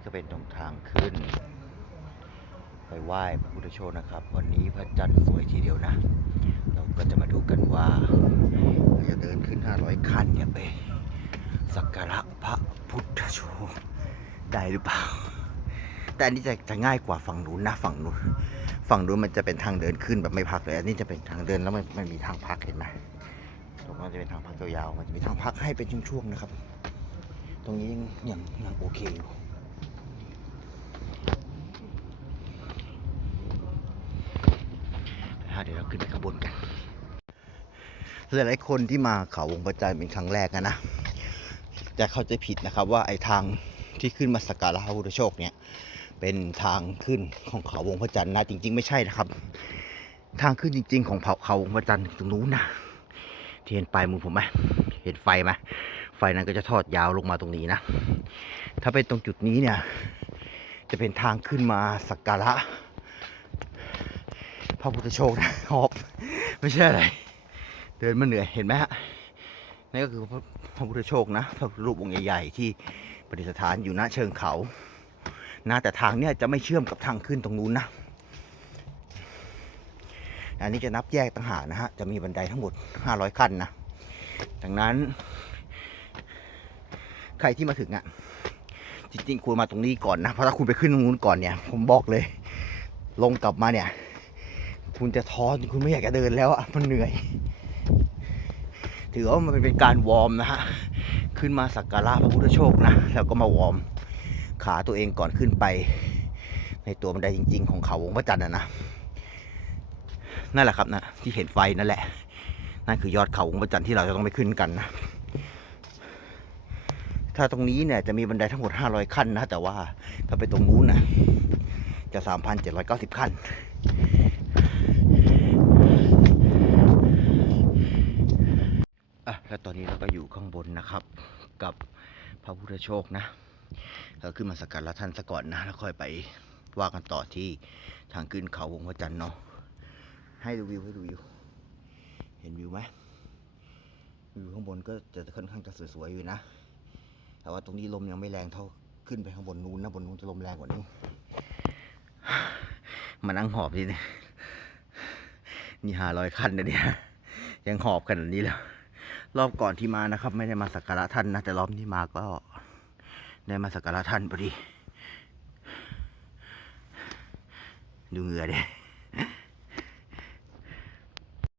นี่ก็เป็นตรงทางขึ้น ไปไหว้พระพุทธโชนนะครับ วันนี้พระจันทร์สวยทีเดียวนะ เราก็จะมาดูกันว่าเราจะเดินขึ้น 500ขั้นเนี่ยไปสักการะพระพุทธโชได้หรือเปล่า แต่อันนี้จะจะง่ายกว่าฝั่งนู้นนะฝั่งนู้นฝั่งนู้นมันจะเป็นทางเดินขึ้นแบบไม่พักเลย อันนี้จะเป็นทางเดินแล้วมันมันมีทางพักเห็นไหมตรงนั้นจะเป็นทางพักยาวๆมันจะมีทางพักให้เป็นช่วงๆนะครับ ตรงนี้ยังยังยังโอเคอยู่ อะ เดี๋ยวเราขึ้นไปข้างบนกันหลายๆคนที่มาเขาวงประจันทร์เป็นครั้งแรกอะนะจะเข้าใจผิดนะครับว่าไอ้ทางที่ขึ้นมาสักการะพระพุทธโชคเนี่ยเป็นทางขึ้นของเขาวงพระจันทร์นะจริง ๆ ไม่ใช่นะครับ ทางขึ้นจริง ๆ ของเขาเขาวงพระจันทร์ตรงนู้นนะที่เห็นปลายมือผมไหมเห็นไฟไหมไฟนั้นก็จะทอดยาวลงมาตรงนี้นะ ถ้าเป็นตรงจุดนี้เนี่ย จะเป็นทางขึ้นมาสักการะ พระพุทธโชคนะหอบไม่ใช่อะไร เดินมาเหนื่อยเห็นไหมฮะนั่นก็คือพระพระพุทธโชคนะพระรูปองค์ใหญ่ๆที่ประดิษฐานอยู่ณเชิงเขานะแต่ทางเนี้ยจะไม่เชื่อมกับทางขึ้นตรงนู้นนะอันนี้จะนับแยกต่างหากนะฮะ จะมีบันไดทั้งหมด 500 ขั้นนะ ดังนั้น ใครที่มาถึงอะ จริงๆ ควรมาตรงนี้ก่อนนะ เพราะถ้าคุณไปขึ้นตรงนู้นก่อนเนี่ย ผมบอกเลย ลงกลับมาเนี่ย คุณจะท้อคุณไม่อยากจะเดินแล้วอะมันเหนื่อย ถือว่ามันเป็นการวอร์มนะฮะขึ้นมาสักการะพระพุทธโชคนะแล้วก็มาวอร์มขาตัวเองก่อนขึ้นไป ในตัวบันไดจริง ๆ ของเขาวงพระจันทร์นะนะนั่นแหละครับนะที่เห็นไฟนั่นแหละ นั่นคือยอดเขาวงพระจันทร์ที่เราจะต้องไปขึ้นกันนะถ้าตรงนี้เนี่ยจะมีบันไดทั้งหมด 500 ขั้นนะ แต่ว่าถ้าไปตรงนู้นนะจะ 3,790 ขั้น อะแล้วตอนนี้เราก็อยู่ข้างบนนะครับ กับพระพุทธโชคนะเราขึ้นมาสักการะท่านซะก่อนนะ แล้วค่อยไปว่ากันต่อที่ทางขึ้นเขาวงพระจันทร์เนาะให้ดูวิวให้ดูวิวเห็นวิวไหมวิวข้างบนก็จะค่อนข้างจะสวยๆอยู่นะ แต่ว่าตรงนี้ลมยังไม่แรงเท่าขึ้นไปข้างบนนู้นนะบนนู้นจะลมแรงกว่านี้มานั่งหอบทีนี่นี่หาร้อยขั้นนะเนี่ยยังหอบขนาดนี้แล้ว รอบก่อนที่มานะครับ ไม่ได้มาสักการะท่านนะแต่รอบนี้มาก็ได้มาสักการะท่านพอดี ดูเหงื่อเด้